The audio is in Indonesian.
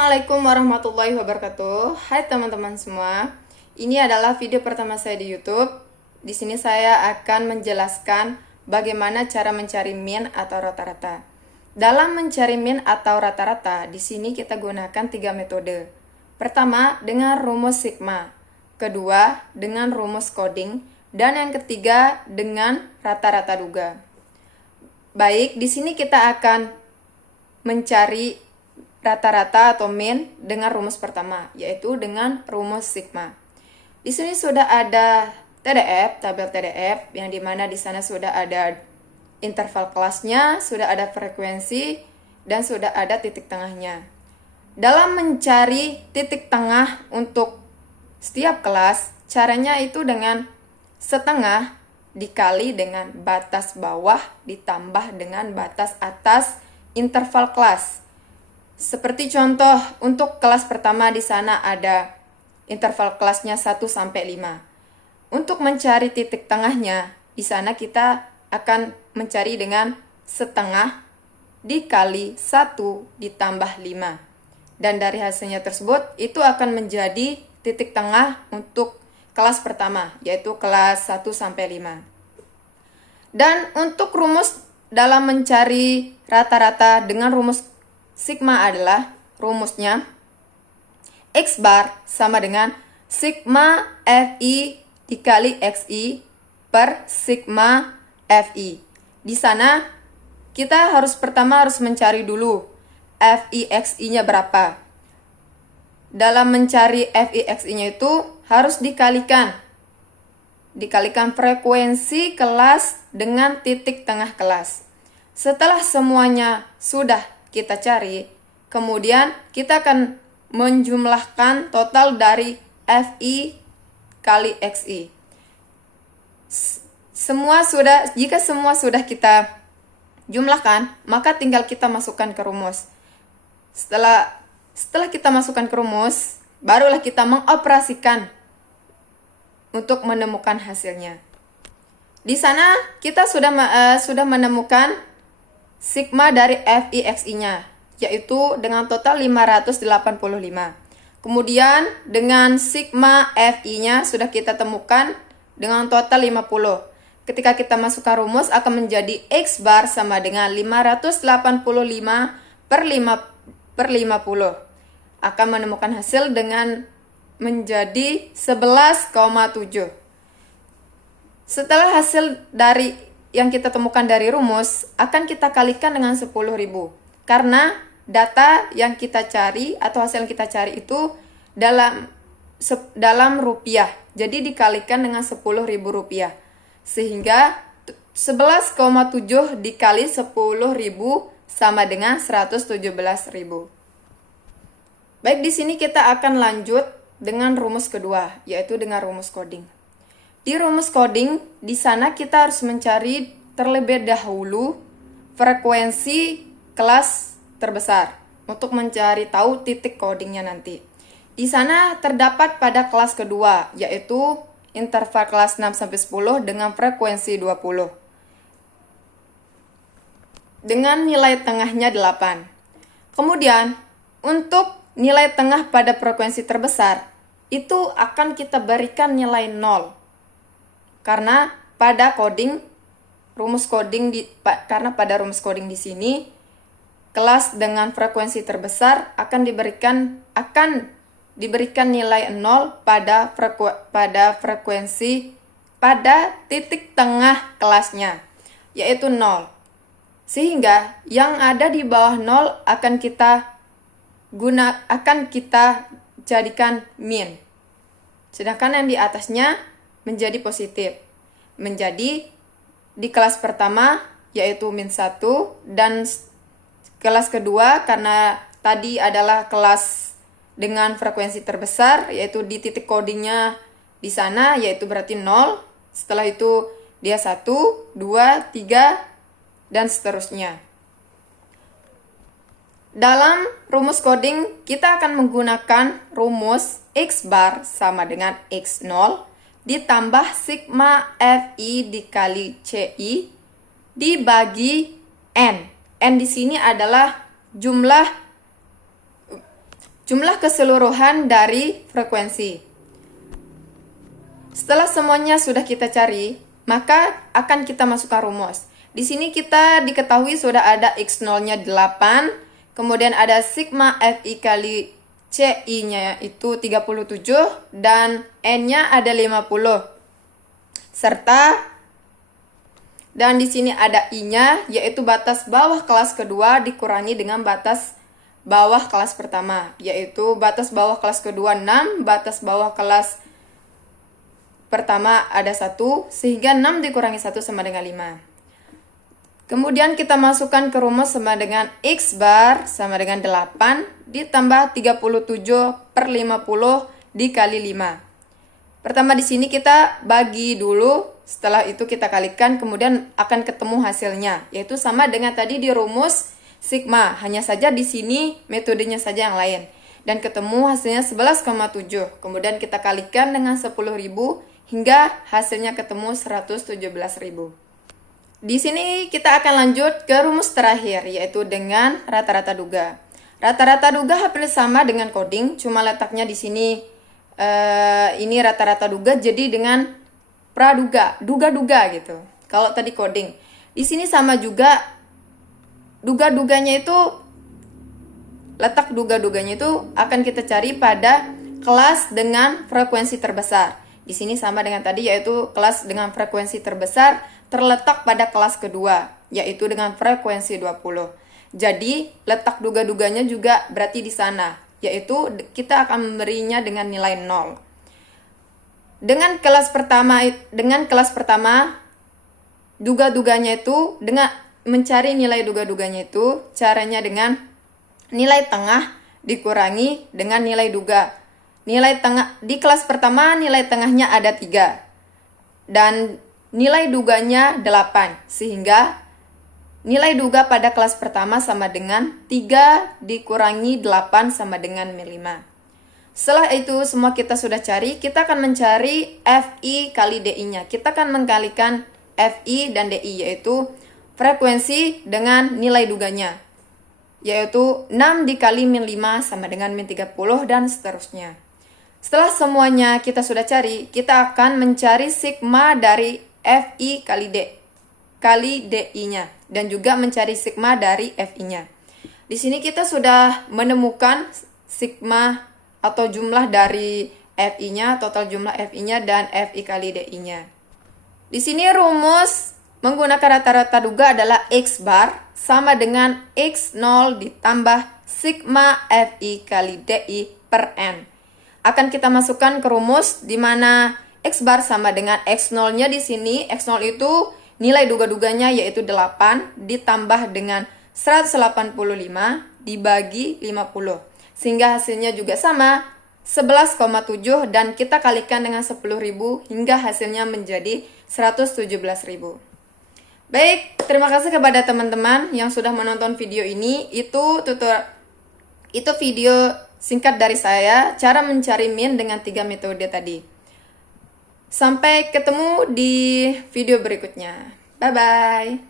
Assalamualaikum warahmatullahi wabarakatuh. Hai teman-teman semua. Ini adalah video pertama saya di YouTube. Di sini saya akan menjelaskan bagaimana cara mencari mean atau rata-rata. Dalam mencari mean atau rata-rata, di sini kita gunakan 3 metode. Pertama, dengan rumus sigma. Kedua, dengan rumus coding. Dan yang ketiga, dengan rata-rata duga. Baik, di sini kita akan mencari rata-rata atau mean dengan rumus pertama, yaitu dengan rumus sigma. Di sini sudah ada TDF, tabel TDF, yang dimana di sana sudah ada interval kelasnya, sudah ada frekuensi, dan sudah ada titik tengahnya. Dalam mencari titik tengah untuk setiap kelas, caranya itu dengan setengah dikali dengan batas bawah ditambah dengan batas atas interval kelas. Seperti contoh, untuk kelas pertama di sana ada interval kelasnya 1 sampai 5. Untuk mencari titik tengahnya, di sana kita akan mencari dengan setengah dikali 1 ditambah 5. Dan dari hasilnya tersebut, itu akan menjadi titik tengah untuk kelas pertama, yaitu kelas 1 sampai 5. Dan untuk rumus dalam mencari rata-rata dengan rumus sigma adalah rumusnya X bar sama dengan sigma Fi dikali Xi per sigma Fi. Di sana kita pertama harus mencari dulu Fi Xi-nya berapa. Dalam mencari Fi Xi-nya itu harus dikalikan frekuensi kelas dengan titik tengah kelas. Setelah semuanya sudah kita cari, kemudian kita akan menjumlahkan total dari Fi kali Xi. Jika semua sudah kita jumlahkan, maka tinggal kita masukkan ke rumus. Setelah kita masukkan ke rumus, barulah kita mengoperasikan untuk menemukan hasilnya. Di sana kita sudah menemukan sigma dari Fi Xi-nya, yaitu dengan total 585. Kemudian dengan sigma Fi-nya sudah kita temukan dengan total 50. Ketika kita masukkan rumus akan menjadi X bar sama dengan 585 per 50. Akan menemukan hasil dengan menjadi 11,7. Setelah hasil dari yang kita temukan dari rumus akan kita kalikan dengan 10.000. Karena data yang kita cari atau hasil yang kita cari itu dalam rupiah. Jadi dikalikan dengan 10.000 rupiah. Sehingga 11,7 dikali 10.000 sama dengan 117.000. Baik, di sini kita akan lanjut dengan rumus kedua, yaitu dengan rumus coding. Di rumus coding, di sana kita harus mencari terlebih dahulu frekuensi kelas terbesar untuk mencari tahu titik codingnya nanti. Di sana terdapat pada kelas kedua, yaitu interval kelas 6 sampai 10 dengan frekuensi 20. Dengan nilai tengahnya 8. Kemudian, untuk nilai tengah pada frekuensi terbesar, itu akan kita berikan nilai 0. Karena pada rumus coding di sini kelas dengan frekuensi terbesar akan diberikan nilai 0 pada titik tengah kelasnya, yaitu 0. Sehingga yang ada di bawah 0 akan kita jadikan mean. Sedangkan yang di atasnya menjadi positif. Menjadi di kelas pertama yaitu min 1 dan kelas kedua karena tadi adalah kelas dengan frekuensi terbesar yaitu di titik codingnya di sana yaitu berarti 0. Setelah itu dia 1, 2, 3 dan seterusnya. Dalam rumus coding kita akan menggunakan rumus X bar sama dengan X0 ditambah sigma Fi dikali Ci dibagi N. N di sini adalah jumlah jumlah keseluruhan dari frekuensi. Setelah semuanya sudah kita cari, maka akan kita masukkan rumus. Di sini kita diketahui sudah ada X0-nya 8, kemudian ada sigma Fi kali Ci-nya itu 37, dan N-nya ada 50. Serta, dan di sini ada I-nya, yaitu batas bawah kelas kedua dikurangi dengan batas bawah kelas pertama, yaitu batas bawah kelas kedua 6, batas bawah kelas pertama ada 1, sehingga 6 dikurangi 1 sama dengan 5. Kemudian kita masukkan ke rumus sama dengan X bar sama dengan 8 ditambah 37 per 50 dikali 5. Pertama di sini kita bagi dulu, setelah itu kita kalikan, kemudian akan ketemu hasilnya, yaitu sama dengan tadi di rumus sigma, hanya saja di sini metodenya saja yang lain. Dan ketemu hasilnya 11,7, kemudian kita kalikan dengan 10.000 hingga hasilnya ketemu 117.000. Di sini kita akan lanjut ke rumus terakhir, yaitu dengan rata-rata duga. Rata-rata duga hampir sama dengan coding, cuma letaknya di sini ini rata-rata duga jadi dengan praduga, duga-duga gitu. Kalau tadi coding, di sini sama juga, duga-duganya itu, letak duga-duganya itu akan kita cari pada kelas dengan frekuensi terbesar. Di sini sama dengan tadi, yaitu kelas dengan frekuensi terbesar terletak pada kelas kedua, yaitu dengan frekuensi 20. Jadi, letak duga-duganya juga berarti di sana, yaitu kita akan memberinya dengan nilai 0. Dengan kelas pertama, duga-duganya itu, dengan mencari nilai duga-duganya itu, caranya dengan nilai tengah dikurangi dengan nilai duga. Nilai tengah, di kelas pertama nilai tengahnya ada 3. Dan nilai duganya 8, sehingga nilai duga pada kelas pertama sama dengan 3 dikurangi 8 sama dengan 5. Setelah itu semua kita sudah cari, kita akan mencari Fi kali Di-nya. Kita akan mengkalikan Fi dan Di, yaitu frekuensi dengan nilai duganya, yaitu 6 dikali min 5 sama dengan min 30 dan seterusnya. Setelah semuanya kita sudah cari, kita akan mencari sigma dari Fi kali Di-nya dan juga mencari sigma dari Fi-nya. Di sini kita sudah menemukan sigma atau jumlah dari Fi-nya, total jumlah Fi-nya dan Fi kali Di-nya. Di sini rumus menggunakan rata-rata duga adalah X bar sama dengan X0 ditambah sigma Fi kali Di per N. Akan kita masukkan ke rumus di mana X bar sama dengan X0-nya di sini. X0 itu nilai duga-duganya yaitu 8 ditambah dengan 185 dibagi 50. Sehingga hasilnya juga sama, 11,7, dan kita kalikan dengan 10.000 hingga hasilnya menjadi 117.000. Baik, terima kasih kepada teman-teman yang sudah menonton video ini. Itu video singkat dari saya, cara mencari min dengan 3 metode tadi. Sampai ketemu di video berikutnya. Bye-bye.